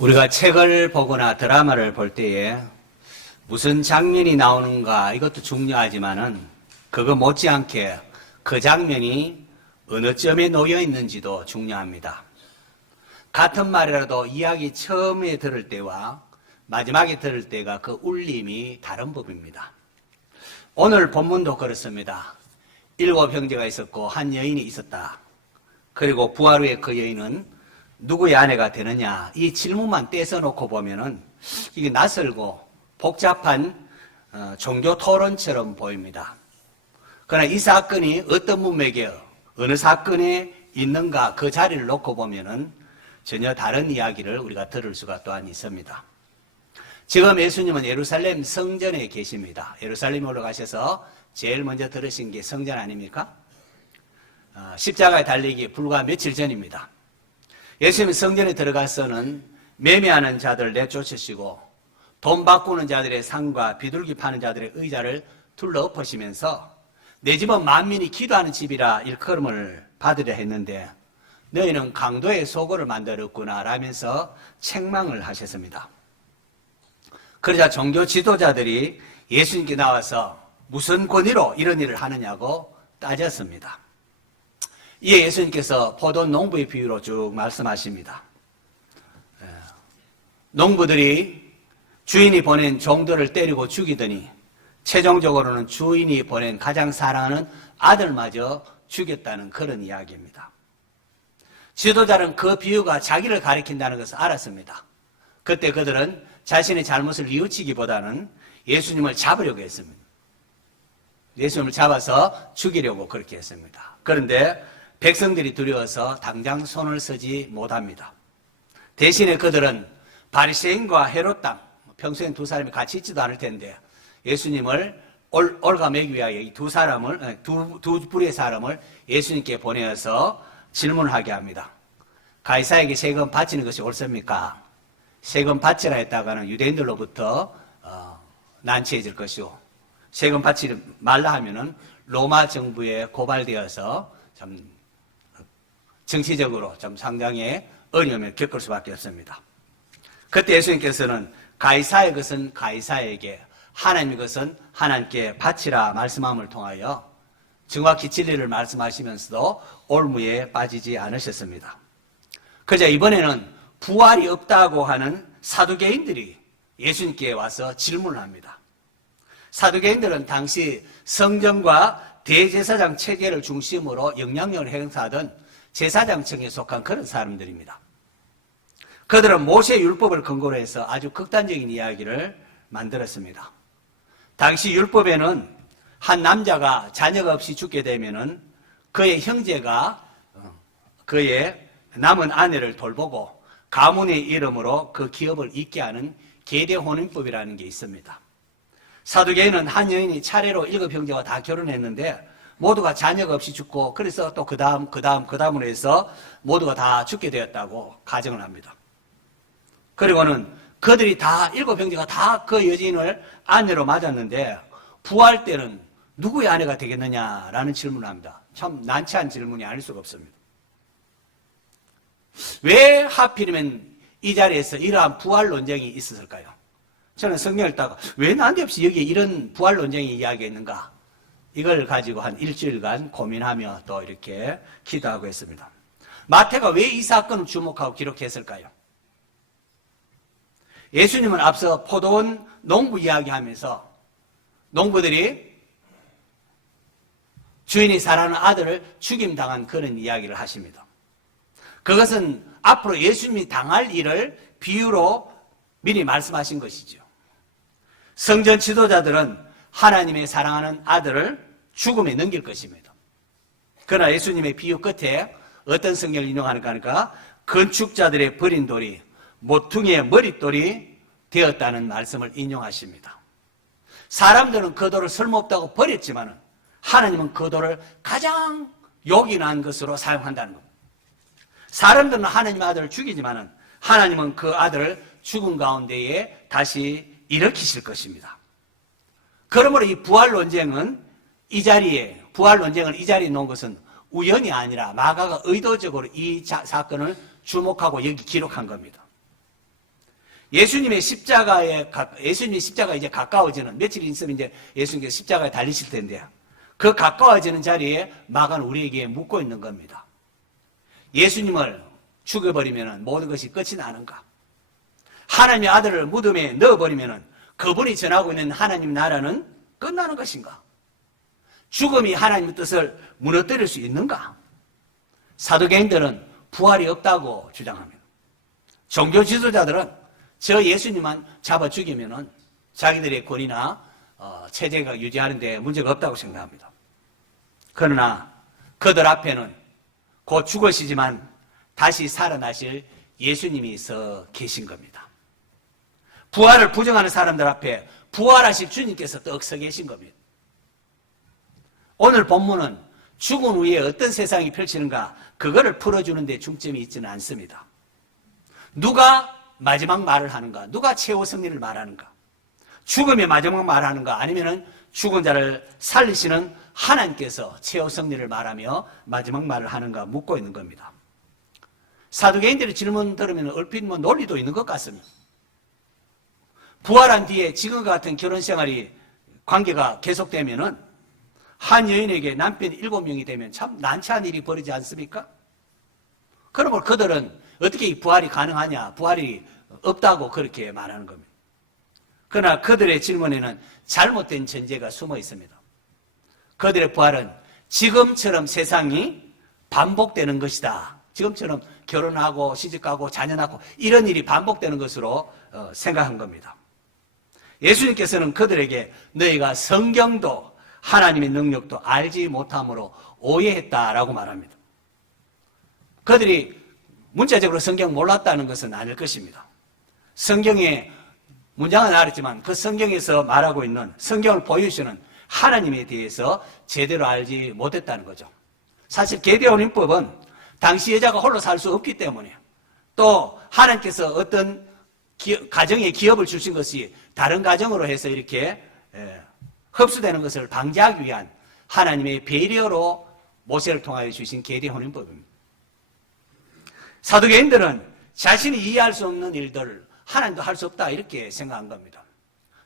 우리가 책을 보거나 드라마를 볼 때에 무슨 장면이 나오는가 이것도 중요하지만은 그거 못지않게 그 장면이 어느 점에 놓여 있는지도 중요합니다. 같은 말이라도 이야기 처음에 들을 때와 마지막에 들을 때가 그 울림이 다른 법입니다. 오늘 본문도 그렇습니다. 7 형제가 있었고 한 여인이 있었다. 그리고 부활 후에 그 여인은 누구의 아내가 되느냐, 이 질문만 떼서 놓고 보면은 이게 낯설고 복잡한 종교 토론처럼 보입니다. 그러나 이 사건이 어떤 문맥에 어느 사건에 있는가 그 자리를 놓고 보면은 전혀 다른 이야기를 우리가 들을 수가 또한 있습니다. 지금 예수님은 예루살렘 성전에 계십니다. 예루살렘에 올라가셔서 제일 먼저 들으신 게 성전 아닙니까? 십자가에 달리기 불과 며칠 전입니다. 예수님은 성전에 들어가서는 매매하는 자들을 내쫓으시고 돈 바꾸는 자들의 상과 비둘기 파는 자들의 의자를 둘러엎으시면서 내 집은 만민이 기도하는 집이라 일컬음을 받으려 했는데 너희는 강도의 소굴을 만들었구나 라면서 책망을 하셨습니다. 그러자 종교 지도자들이 예수님께 나와서 무슨 권위로 이런 일을 하느냐고 따졌습니다. 이에 예수님께서 포도원 농부의 비유로 쭉 말씀하십니다. 농부들이 주인이 보낸 종들을 때리고 죽이더니 최종적으로는 주인이 보낸 가장 사랑하는 아들마저 죽였다는 그런 이야기입니다. 지도자는 그 비유가 자기를 가리킨다는 것을 알았습니다. 그때 그들은 자신의 잘못을 뉘우치기보다는 예수님을 잡으려고 했습니다. 예수님을 잡아서 죽이려고 그렇게 했습니다. 그런데 백성들이 두려워서 당장 손을 쓰지 못합니다. 대신에 그들은 바리새인과 헤롯 당, 평소엔 두 사람이 같이 있지도 않을 텐데 예수님을 올가매기 위하여 이 두 사람을, 두 부류의 사람을 예수님께 보내어서 질문을 하게 합니다. 가이사에게 세금 바치는 것이 옳습니까? 세금 바치라 했다가는 유대인들로부터 난처해질 것이고 세금 바치지 말라 하면은 로마 정부에 고발되어서 참 정치적으로 좀 상당히 어려움을 겪을 수밖에 없습니다. 그때 예수님께서는 가이사의 것은 가이사에게 하나님의 것은 하나님께 바치라 말씀함을 통하여 정확히 진리를 말씀하시면서도 올무에 빠지지 않으셨습니다. 그러자 이번에는 부활이 없다고 하는 사두개인들이 예수님께 와서 질문을 합니다. 사두개인들은 당시 성전과 대제사장 체계를 중심으로 영향력을 행사하던 제사장층에 속한 그런 사람들입니다. 그들은 모세 율법을 근거로 해서 아주 극단적인 이야기를 만들었습니다. 당시 율법에는 한 남자가 자녀가 없이 죽게 되면은 그의 형제가 그의 남은 아내를 돌보고 가문의 이름으로 그 기업을 잇게 하는 계대혼인법이라는 게 있습니다. 사두개인은 한 여인이 차례로 7 형제가 다 결혼했는데 모두가 자녀가 없이 죽고 그래서 또 그 다음으로 해서 모두가 다 죽게 되었다고 가정을 합니다. 그리고는 그들이 다 7 형제가 다 그 여인을 아내로 맞았는데 부활 때는 누구의 아내가 되겠느냐라는 질문을 합니다. 참 난처한 질문이 아닐 수가 없습니다. 왜 하필이면 이 자리에서 이러한 부활 논쟁이 있었을까요? 저는 성경을 읽다가 왜 난데없이 여기에 이런 부활 논쟁이 이야기했는가? 이걸 가지고 한 일주일간 고민하며 또 이렇게 기도하고 했습니다. 마태가 왜 이 사건을 주목하고 기록했을까요? 예수님은 앞서 포도원 농부 이야기하면서 농부들이 주인이 사랑하는 아들을 죽임당한 그런 이야기를 하십니다. 그것은 앞으로 예수님이 당할 일을 비유로 미리 말씀하신 것이죠. 성전 지도자들은 하나님의 사랑하는 아들을 죽음에 넘길 것입니다. 그러나 예수님의 비유 끝에 어떤 성경을 인용하는가 하니까 건축자들의 버린 돌이 모퉁이의 머릿돌이 되었다는 말씀을 인용하십니다. 사람들은 그 돌을 쓸모없다고 버렸지만 하나님은 그 돌을 가장 요긴한 것으로 사용한다는 겁니다. 사람들은 하나님의 아들을 죽이지만 하나님은 그 아들을 죽음 가운데에 다시 일으키실 것입니다. 그러므로 이 부활 논쟁을 이 자리에 놓은 것은 우연이 아니라 마가가 의도적으로 이 사건을 주목하고 여기 기록한 겁니다. 예수님의 십자가 이제 가까워지는, 며칠 있으면 이제 예수님께서 십자가에 달리실 텐데요. 그 가까워지는 자리에 마가는 우리에게 묻고 있는 겁니다. 예수님을 죽여버리면 모든 것이 끝이 나는가? 하나님의 아들을 무덤에 넣어버리면 그분이 전하고 있는 하나님 나라는 끝나는 것인가? 죽음이 하나님의 뜻을 무너뜨릴 수 있는가? 사두개인들은 부활이 없다고 주장합니다. 종교 지도자들은 저 예수님만 잡아 죽이면 자기들의 권위나 체제가 유지하는 데 문제가 없다고 생각합니다. 그러나 그들 앞에는 곧 죽으시지만 다시 살아나실 예수님이 서 계신 겁니다. 부활을 부정하는 사람들 앞에 부활하실 주님께서 떡 서 계신 겁니다. 오늘 본문은 죽은 후에 어떤 세상이 펼치는가, 그거를 풀어주는 데 중점이 있지는 않습니다. 누가 마지막 말을 하는가, 누가 최후 승리를 말하는가, 죽음의 마지막 말을 하는가, 아니면은 죽은 자를 살리시는 하나님께서 최후 승리를 말하며 마지막 말을 하는가 묻고 있는 겁니다. 사두개인들의 질문 들으면 얼핏 논리도 있는 것 같습니다. 부활한 뒤에 지금과 같은 결혼 생활이, 관계가 계속되면은 한 여인에게 남편이 7명이 되면 참 난처한 일이 벌어지지 않습니까? 그러면 그들은 어떻게 이 부활이 가능하냐, 부활이 없다고 그렇게 말하는 겁니다. 그러나 그들의 질문에는 잘못된 전제가 숨어 있습니다. 그들의 부활은 지금처럼 세상이 반복되는 것이다. 지금처럼 결혼하고 시집가고 자녀 낳고 이런 일이 반복되는 것으로 생각한 겁니다. 예수님께서는 그들에게 너희가 성경도 하나님의 능력도 알지 못함으로 오해했다라고 말합니다. 그들이 문자적으로 성경 몰랐다는 것은 아닐 것입니다. 성경에 문장은 알았지만 그 성경에서 말하고 있는, 성경을 보여주시는 하나님에 대해서 제대로 알지 못했다는 거죠. 사실 계대혼인법은 당시 여자가 홀로 살 수 없기 때문에, 또 하나님께서 어떤 가정에 기업을 주신 것이 다른 가정으로 해서 이렇게 흡수되는 것을 방지하기 위한 하나님의 배려로 모세를 통하여 주신 계대혼인법입니다. 사두개인들은 자신이 이해할 수 없는 일들을 하나님도 할 수 없다 이렇게 생각한 겁니다.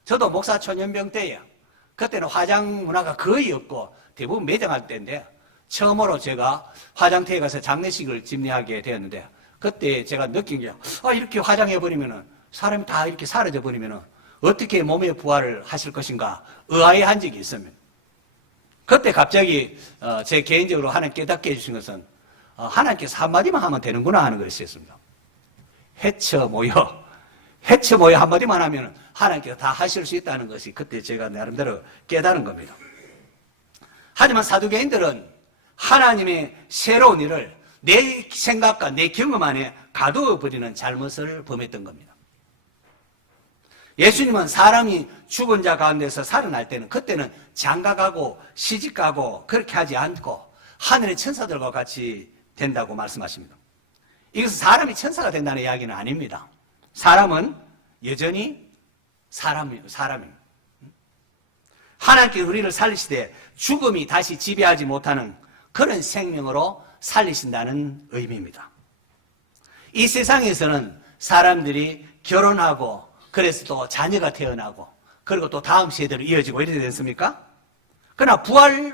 저도 목사 초년병 때에, 그때는 화장 문화가 거의 없고 대부분 매장할 때인데, 처음으로 제가 화장터에 가서 장례식을 집례하게 되었는데, 그때 제가 느낀 게, 이렇게 화장해버리면 사람이 다 이렇게 사라져버리면 어떻게 몸의 부활을 하실 것인가 의아해한 적이 있습니다. 그때 갑자기 제 개인적으로 하나님 깨닫게 해주신 것은 하나님께서 한마디만 하면 되는구나 하는 것이었습니다. 해쳐 모여 한마디만 하면 하나님께서 다 하실 수 있다는 것이 그때 제가 나름대로 깨달은 겁니다. 하지만 사두개인들은 하나님의 새로운 일을 내 생각과 내 경험 안에 가두어 버리는 잘못을 범했던 겁니다. 예수님은 사람이 죽은 자 가운데서 살아날 때는, 그때는 장가가고 시집가고 그렇게 하지 않고 하늘의 천사들과 같이 된다고 말씀하십니다. 이것은 사람이 천사가 된다는 이야기는 아닙니다. 사람은 여전히 사람입니다. 하나님께서 우리를 살리시되 죽음이 다시 지배하지 못하는 그런 생명으로 살리신다는 의미입니다. 이 세상에서는 사람들이 결혼하고, 그래서 또 자녀가 태어나고, 그리고 또 다음 세대로 이어지고 이렇게 됐습니까? 그러나 부활의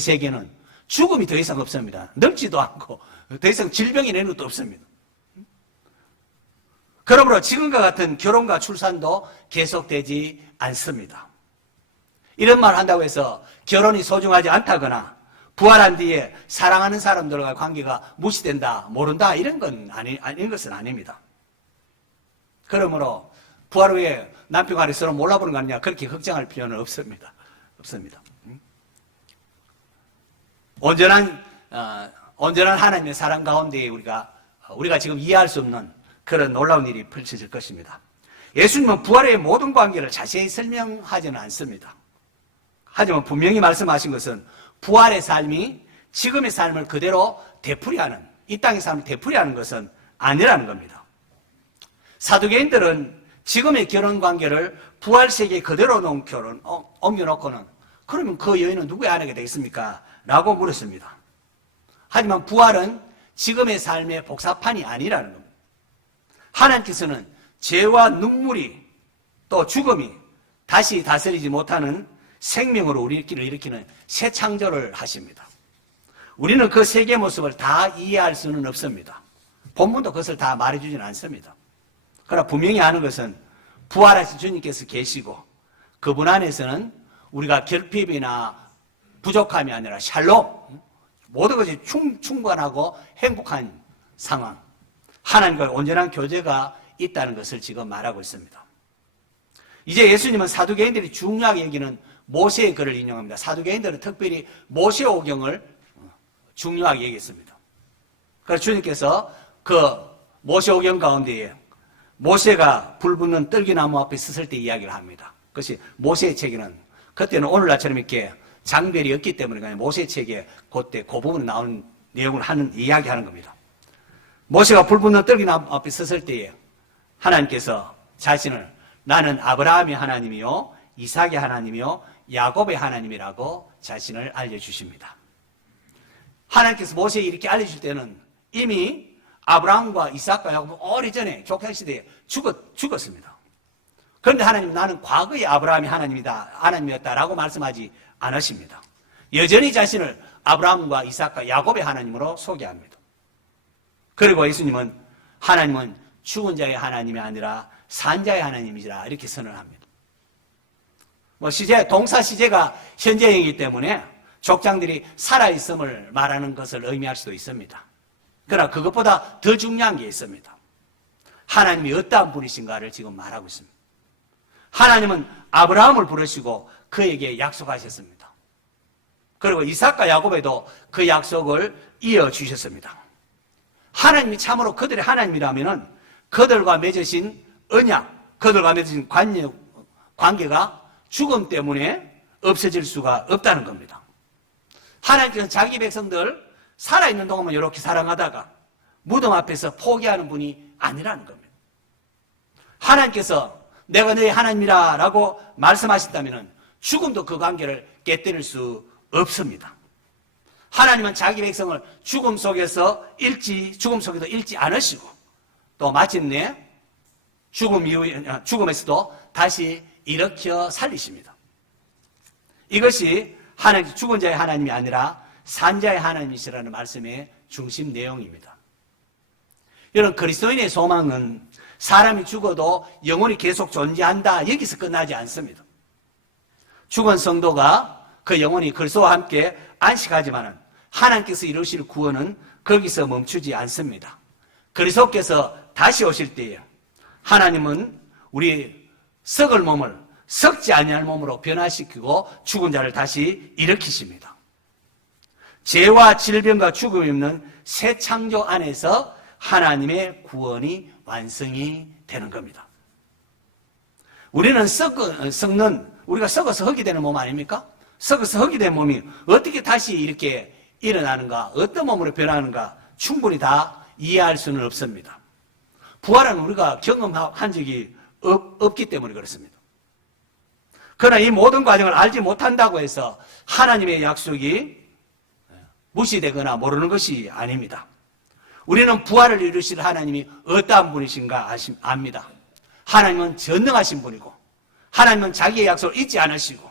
세계는 죽음이 더 이상 없습니다. 늙지도 않고 더 이상 질병이 내는 것도 없습니다. 그러므로 지금과 같은 결혼과 출산도 계속되지 않습니다. 이런 말을 한다고 해서 결혼이 소중하지 않다거나 부활한 뒤에 사랑하는 사람들과 관계가 무시된다, 모른다 이런 건 아닌 것은 아닙니다. 그러므로 부활 후에 남편과 아내 서로 몰라보는 거 아니냐, 그렇게 걱정할 필요는 없습니다. 온전한 하나님의 사랑 가운데 우리가 지금 이해할 수 없는 그런 놀라운 일이 펼쳐질 것입니다. 예수님은 부활의 모든 관계를 자세히 설명하지는 않습니다. 하지만 분명히 말씀하신 것은 부활의 삶이 지금의 삶을 그대로 되풀이하는, 이 땅의 삶을 되풀이하는 것은 아니라는 겁니다. 사두개인들은 지금의 결혼 관계를 부활 세계에 그대로 놓은 결혼 옮겨놓고는, 그러면 그 여인은 누구의 아내가 되겠습니까? 라고 물었습니다. 하지만 부활은 지금의 삶의 복사판이 아니라는 겁니다. 하나님께서는 죄와 눈물이 또 죽음이 다시 다스리지 못하는 생명으로 우리를 일으키는 새 창조를 하십니다. 우리는 그 세계 모습을 다 이해할 수는 없습니다. 본문도 그것을 다 말해주지는 않습니다. 그러나 분명히 아는 것은 부활하신 주님께서 계시고 그분 안에서는 우리가 결핍이나 부족함이 아니라 샬롬, 모든 것이 충분하고 행복한 상황, 하나님과의 온전한 교제가 있다는 것을 지금 말하고 있습니다. 이제 예수님은 사두개인들이 중요하게 여기는 모세의 글을 인용합니다. 사두개인들은 특별히 모세오경을 중요하게 얘기했습니다. 그래서 주님께서 그 모세오경 가운데에 모세가 불 붙는 떨기나무 앞에 섰을 때 이야기를 합니다. 그것이 모세의 책에는 그때는 오늘날처럼 이렇게 장별이 없기 때문에 모세의 책에 그때 그 부분에 나오는 내용을 이야기하는 겁니다. 모세가 불 붙는 떨기나무 앞에 섰을 때에 하나님께서 자신을 나는 아브라함의 하나님이요 이삭의 하나님이요 야곱의 하나님이라고 자신을 알려주십니다. 하나님께서 모세에 이렇게 알려줄 때는 이미 아브라함과 이삭과 야곱은 오래전에 족장시대에 죽었습니다. 그런데 하나님은 나는 과거의 아브라함이 하나님이었다라고 말씀하지 않으십니다. 여전히 자신을 아브라함과 이삭과 야곱의 하나님으로 소개합니다. 그리고 예수님은 하나님은 죽은 자의 하나님이 아니라 산 자의 하나님이시라 이렇게 선언합니다. 동사 시제가 현재이기 때문에 족장들이 살아있음을 말하는 것을 의미할 수도 있습니다. 그러나 그것보다 더 중요한 게 있습니다. 하나님이 어떠한 분이신가를 지금 말하고 있습니다. 하나님은 아브라함을 부르시고 그에게 약속하셨습니다. 그리고 이삭과 야곱에도 그 약속을 이어주셨습니다. 하나님이 참으로 그들의 하나님이라면 그들과 맺으신 언약, 그들과 맺으신 관계가 죽음 때문에 없어질 수가 없다는 겁니다. 하나님께서는 자기 백성들 살아있는 동안만 이렇게 사랑하다가 무덤 앞에서 포기하는 분이 아니라는 겁니다. 하나님께서 내가 너의 하나님이라 라고 말씀하신다면 죽음도 그 관계를 깨뜨릴 수 없습니다. 하나님은 자기 백성을 죽음 속에도 잃지 않으시고 또 마침내 죽음에서도 다시 일으켜 살리십니다. 이것이 하나님 죽은 자의 하나님이 아니라 산 자의 하나님이시라는 말씀의 중심 내용입니다. 여러분, 그리스도인의 소망은 사람이 죽어도 영혼이 계속 존재한다 여기서 끝나지 않습니다. 죽은 성도가 그 영혼이 그리스도와 함께 안식하지만 하나님께서 이루실 구원은 거기서 멈추지 않습니다. 그리스도께서 다시 오실 때에 하나님은 우리 썩을 몸을 썩지 아니할 몸으로 변화시키고 죽은 자를 다시 일으키십니다. 죄와 질병과 죽음이 없는 새 창조 안에서 하나님의 구원이 완성이 되는 겁니다. 우리는 우리가 썩어서 흙이 되는 몸 아닙니까? 썩어서 흙이 된 몸이 어떻게 다시 이렇게 일어나는가, 어떤 몸으로 변하는가 충분히 다 이해할 수는 없습니다. 부활은 우리가 경험한 적이 없기 때문에 그렇습니다. 그러나 이 모든 과정을 알지 못한다고 해서 하나님의 약속이 무시되거나 모르는 것이 아닙니다. 우리는 부활을 이루실 하나님이 어떠한 분이신가 압니다. 하나님은 전능하신 분이고 하나님은 자기의 약속을 잊지 않으시고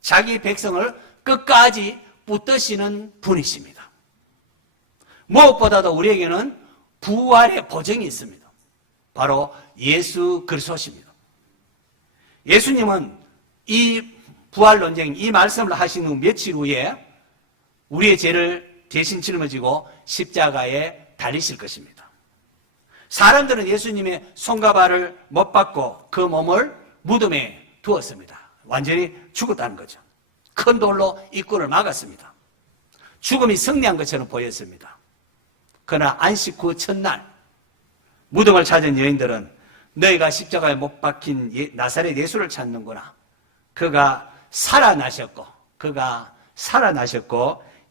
자기 백성을 끝까지 붙드시는 분이십니다. 무엇보다도 우리에게는 부활의 보증이 있습니다. 바로 예수 그리스도십니다. 예수님은 이 부활 논쟁, 이 말씀을 하신 후 며칠 후에 우리의 죄를 대신 짊어지고 십자가에 달리실 것입니다. 사람들은 예수님의 손과 발을 못 받고 그 몸을 무덤에 두었습니다. 완전히 죽었다는 거죠. 큰 돌로 입구를 막았습니다. 죽음이 승리한 것처럼 보였습니다. 그러나 안식 후 첫날 무덤을 찾은 여인들은 너희가 십자가에 못 박힌 나사렛 예수를 찾는구나. 그가 살아나셨고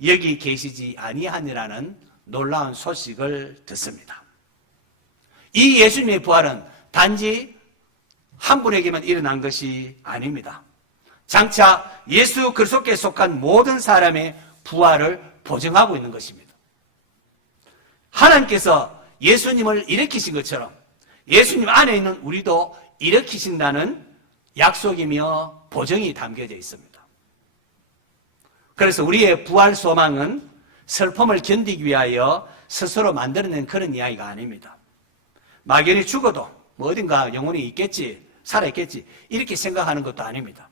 여기 계시지 아니하니라는 놀라운 소식을 듣습니다. 이 예수님의 부활은 단지 한 분에게만 일어난 것이 아닙니다. 장차 예수 그리스도께 속한 모든 사람의 부활을 보증하고 있는 것입니다. 하나님께서 예수님을 일으키신 것처럼 예수님 안에 있는 우리도 일으키신다는 약속이며 보증이 담겨져 있습니다. 그래서 우리의 부활 소망은 슬픔을 견디기 위하여 스스로 만들어낸 그런 이야기가 아닙니다. 막연히 죽어도 뭐 어딘가 영혼이 있겠지, 살아있겠지 이렇게 생각하는 것도 아닙니다.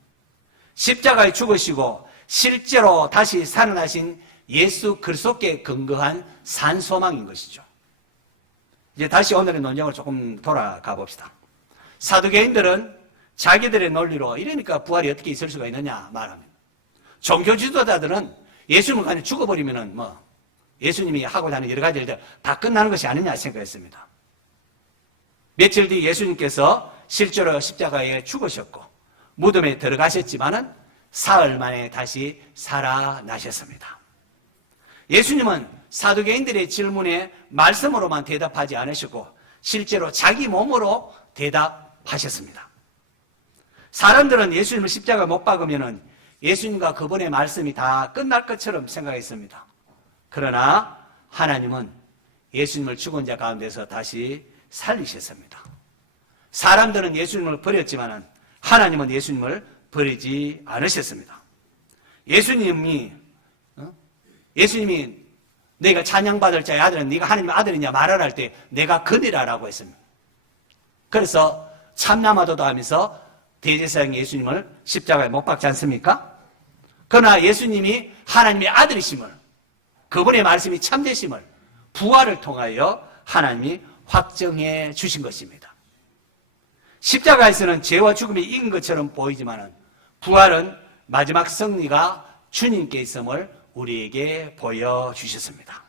십자가에 죽으시고 실제로 다시 살아나신 예수 그리스도께 근거한 산소망인 것이죠. 이제 다시 오늘의 논쟁을 조금 돌아가 봅시다. 사두개인들은 자기들의 논리로 이러니까 부활이 어떻게 있을 수가 있느냐 말합니다. 종교 지도자들은 예수님을 그냥 죽어버리면은 예수님이 하고자 하는 여러 가지 일들 다 끝나는 것이 아니냐 생각했습니다. 며칠 뒤 예수님께서 실제로 십자가에 죽으셨고 무덤에 들어가셨지만은 사흘 만에 다시 살아나셨습니다. 예수님은 사두개인들의 질문에 말씀으로만 대답하지 않으시고 실제로 자기 몸으로 대답하셨습니다. 사람들은 예수님을 십자가에 못 박으면은 예수님과 그분의 말씀이 다 끝날 것처럼 생각했습니다. 그러나 하나님은 예수님을 죽은 자 가운데서 다시 살리셨습니다. 사람들은 예수님을 버렸지만 하나님은 예수님을 버리지 않으셨습니다. 예수님이 내가 찬양받을 자의 아들은 네가 하나님의 아들이냐 말을 할 때 내가 그니라라고 했습니다. 그래서 참나마도도 하면서 대제사장 예수님을 십자가에 못 박지 않습니까? 그러나 예수님이 하나님의 아들이심을, 그분의 말씀이 참되심을 부활을 통하여 하나님이 확정해 주신 것입니다. 십자가에서는 죄와 죽음이 이긴 것처럼 보이지만 부활은 마지막 승리가 주님께 있음을 우리에게 보여주셨습니다.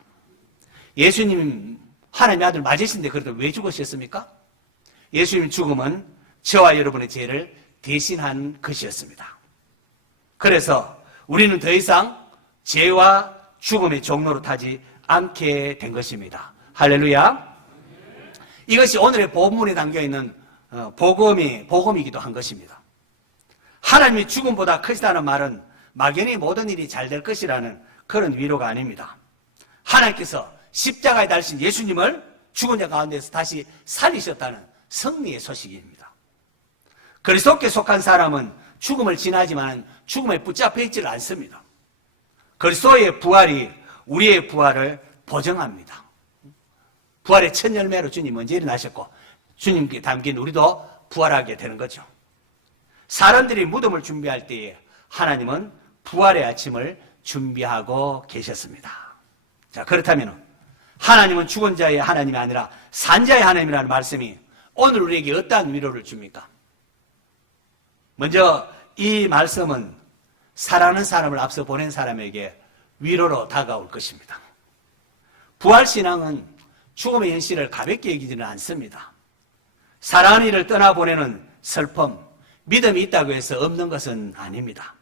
예수님 하나님의 아들 맞으신데 그래도 왜 죽으셨습니까? 예수님 죽음은 저와 여러분의 죄를 대신한 것이었습니다. 그래서 우리는 더 이상 죄와 죽음의 종로로 타지 않게 된 것입니다. 할렐루야. 이것이 오늘의 본문에 담겨있는 복음이기도 한 것입니다. 하나님이 죽음보다 크시다는 말은 막연히 모든 일이 잘 될 것이라는 그런 위로가 아닙니다. 하나님께서 십자가에 달리신 예수님을 죽은 자 가운데서 다시 살리셨다는 승리의 소식입니다. 그리스도께 속한 사람은 죽음을 지나지만 죽음에 붙잡혀 있지를 않습니다. 그리스도의 부활이 우리의 부활을 보증합니다. 부활의 첫 열매로 주님 먼저 일어나셨고 주님께 담긴 우리도 부활하게 되는 거죠. 사람들이 무덤을 준비할 때에 하나님은 부활의 아침을 준비하고 계셨습니다. 자, 그렇다면 하나님은 죽은 자의 하나님이 아니라 산 자의 하나님이라는 말씀이 오늘 우리에게 어떠한 위로를 줍니까? 먼저 이 말씀은 사랑하는 사람을 앞서 보낸 사람에게 위로로 다가올 것입니다. 부활신앙은 죽음의 현실을 가볍게 여기지는 않습니다. 사랑하는 이를 떠나보내는 슬픔, 믿음이 있다고 해서 없는 것은 아닙니다.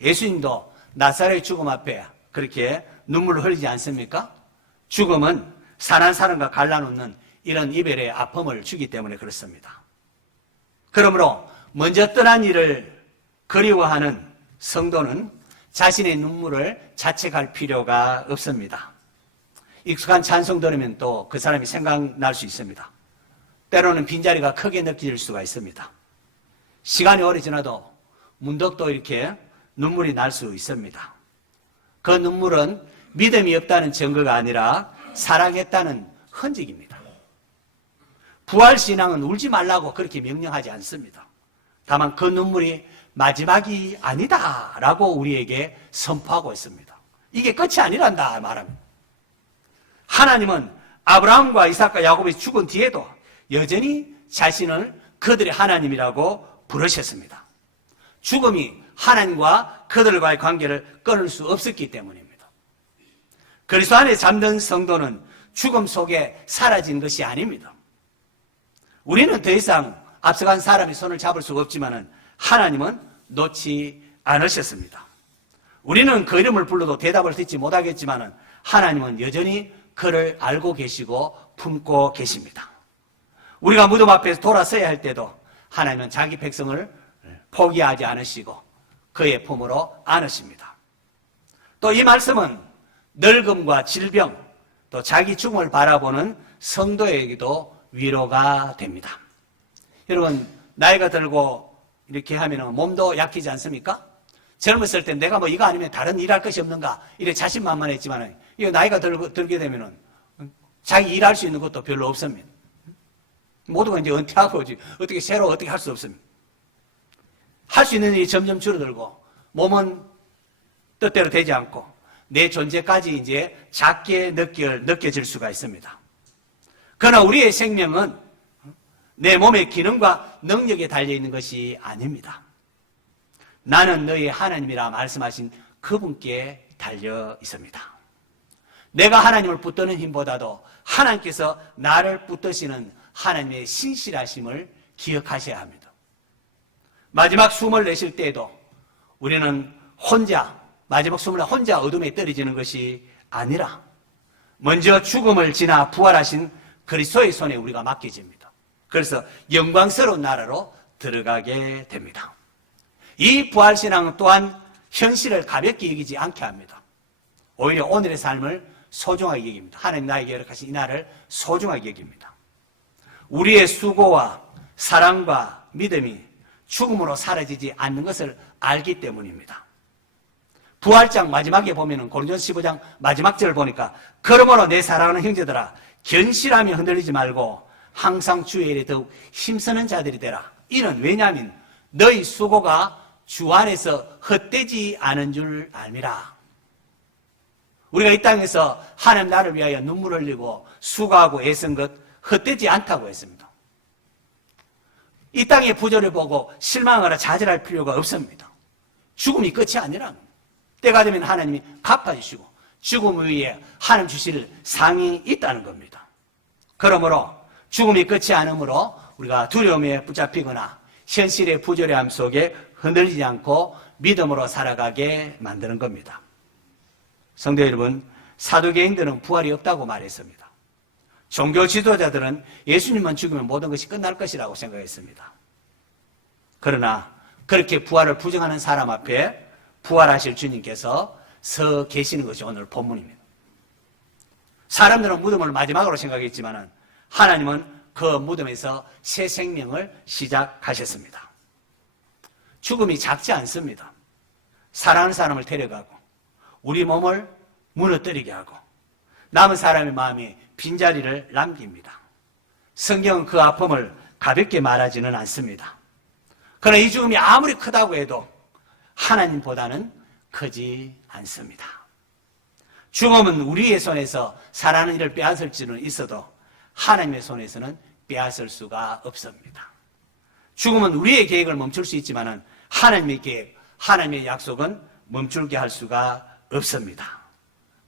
예수님도 나사렛의 죽음 앞에 그렇게 눈물을 흘리지 않습니까? 죽음은 사랑하는 사람과 갈라놓는 이런 이별의 아픔을 주기 때문에 그렇습니다. 그러므로 먼저 떠난 이를 그리워하는 성도는 자신의 눈물을 자책할 필요가 없습니다. 익숙한 찬송 들으면 또 그 사람이 생각날 수 있습니다. 때로는 빈자리가 크게 느껴질 수가 있습니다. 시간이 오래 지나도 문득 또 이렇게 눈물이 날 수 있습니다. 그 눈물은 믿음이 없다는 증거가 아니라 사랑했다는 흔적입니다. 부활신앙은 울지 말라고 그렇게 명령하지 않습니다. 다만 그 눈물이 마지막이 아니다라고 우리에게 선포하고 있습니다. 이게 끝이 아니란다 말합니다. 하나님은 아브라함과 이삭과 야곱이 죽은 뒤에도 여전히 자신을 그들의 하나님이라고 부르셨습니다. 죽음이 하나님과 그들과의 관계를 끊을 수 없었기 때문입니다. 그리스도 안에 잠든 성도는 죽음 속에 사라진 것이 아닙니다. 우리는 더 이상 앞서간 사람의 손을 잡을 수가 없지만 하나님은 놓지 않으셨습니다. 우리는 그 이름을 불러도 대답을 듣지 못하겠지만 하나님은 여전히 그를 알고 계시고 품고 계십니다. 우리가 무덤 앞에서 돌아서야 할 때도 하나님은 자기 백성을 포기하지 않으시고 그의 품으로 안으십니다. 또 이 말씀은 늙음과 질병 또 자기 죽음을 바라보는 성도에게도 위로가 됩니다. 여러분, 나이가 들고 이렇게 하면 몸도 약해지지 않습니까? 젊었을 때 내가 뭐 이거 아니면 다른 일할 것이 없는가 이래 자신만만했지만 이거 나이가 들게 되면은 자기 일할 수 있는 것도 별로 없습니다. 모두가 이제 은퇴하고 어떻게 새로 어떻게 할 수 없습니다. 할 수 있는 일이 점점 줄어들고 몸은 뜻대로 되지 않고 내 존재까지 이제 작게 느껴질 수가 있습니다. 그러나 우리의 생명은 내 몸의 기능과 능력에 달려있는 것이 아닙니다. 나는 너의 하나님이라 말씀하신 그분께 달려 있습니다. 내가 하나님을 붙드는 힘보다도 하나님께서 나를 붙드시는 하나님의 신실하심을 기억하셔야 합니다. 마지막 숨을 내쉴 때에도 우리는 마지막 숨을 혼자 어둠에 떨어지는 것이 아니라 먼저 죽음을 지나 부활하신 그리스도의 손에 우리가 맡겨집니다. 그래서 영광스러운 나라로 들어가게 됩니다. 이 부활신앙 또한 현실을 가볍게 여기지 않게 합니다. 오히려 오늘의 삶을 소중하게 여깁니다. 하나님 나에게 허락하신 이 날을 소중하게 여깁니다. 우리의 수고와 사랑과 믿음이 죽음으로 사라지지 않는 것을 알기 때문입니다. 부활장 마지막에 보면은 고린도전서 15장 마지막 절을 보니까 그러므로 내 사랑하는 형제들아 견실하며 흔들리지 말고 항상 주의 일에 더욱 힘쓰는 자들이 되라. 이는 왜냐하면 너희 수고가 주 안에서 헛되지 않은 줄 알미라. 우리가 이 땅에서 하나님 나를 위하여 눈물 흘리고 수고하고 애쓴 것 헛되지 않다고 했습니다. 이 땅의 부조를 보고 실망하거나 좌절할 필요가 없습니다. 죽음이 끝이 아니라 때가 되면 하나님이 갚아주시고 죽음 위에 하나님 주실 상이 있다는 겁니다. 그러므로 죽음이 끝이 아니므로 우리가 두려움에 붙잡히거나 현실의 부조리함 속에 흔들리지 않고 믿음으로 살아가게 만드는 겁니다. 성도 여러분, 사두개인들은 부활이 없다고 말했습니다. 종교 지도자들은 예수님만 죽으면 모든 것이 끝날 것이라고 생각했습니다. 그러나 그렇게 부활을 부정하는 사람 앞에 부활하실 주님께서 서 계시는 것이 오늘 본문입니다. 사람들은 무덤을 마지막으로 생각했지만 하나님은 그 무덤에서 새 생명을 시작하셨습니다. 죽음이 작지 않습니다. 사랑하는 사람을 데려가고 우리 몸을 무너뜨리게 하고 남은 사람의 마음에 빈자리를 남깁니다. 성경은 그 아픔을 가볍게 말하지는 않습니다. 그러나 이 죽음이 아무리 크다고 해도 하나님보다는 크지 않습니다. 죽음은 우리의 손에서 살아나는 일을 빼앗을 수는 있어도 하나님의 손에서는 빼앗을 수가 없습니다. 죽음은 우리의 계획을 멈출 수 있지만 하나님의 계획, 하나님의 약속은 멈추게 할 수가 없습니다.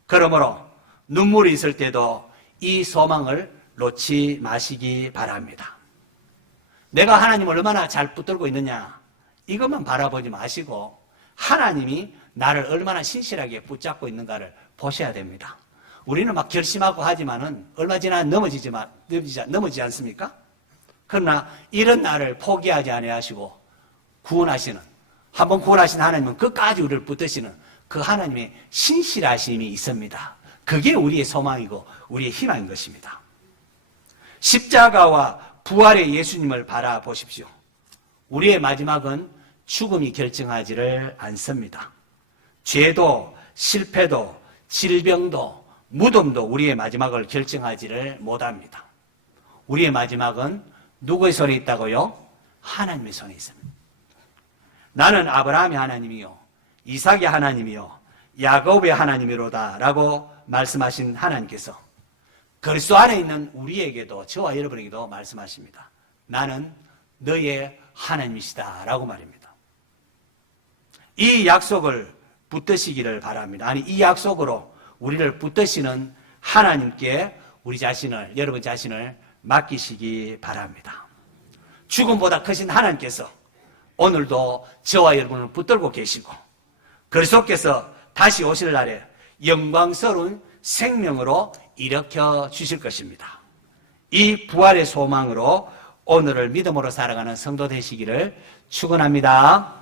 그러므로 눈물이 있을 때도 이 소망을 놓지 마시기 바랍니다. 내가 하나님을 얼마나 잘 붙들고 있느냐 이것만 바라보지 마시고 하나님이 나를 얼마나 신실하게 붙잡고 있는가를 보셔야 됩니다. 우리는 막 결심하고 하지만은 얼마 지나 넘어지지 않습니까? 그러나 이런 나를 포기하지 아니하시고 구원하시는, 한번 구원하신 하나님은 끝까지 우리를 붙드시는 그 하나님의 신실하심이 있습니다. 그게 우리의 소망이고 우리의 희망인 것입니다. 십자가와 부활의 예수님을 바라보십시오. 우리의 마지막은 죽음이 결정하지를 않습니다. 죄도 실패도 질병도 무덤도 우리의 마지막을 결정하지를 못합니다. 우리의 마지막은 누구의 손에 있다고요? 하나님의 손에 있습니다. 나는 아브라함의 하나님이요 이삭의 하나님이요 야곱의 하나님이로다 라고 말씀하신 하나님께서 그리스도 안에 있는 우리에게도 저와 여러분에게도 말씀하십니다. 나는 너의 하나님이시다 라고 말입니다. 이 약속을 붙드시기를 바랍니다. 아니 이 약속으로 우리를 붙드시는 하나님께 우리 자신을, 여러분 자신을 맡기시기 바랍니다. 죽음보다 크신 하나님께서 오늘도 저와 여러분을 붙들고 계시고 그리스도께서 다시 오실 날에 영광스러운 생명으로 일으켜 주실 것입니다. 이 부활의 소망으로 오늘을 믿음으로 살아가는 성도 되시기를 축원합니다.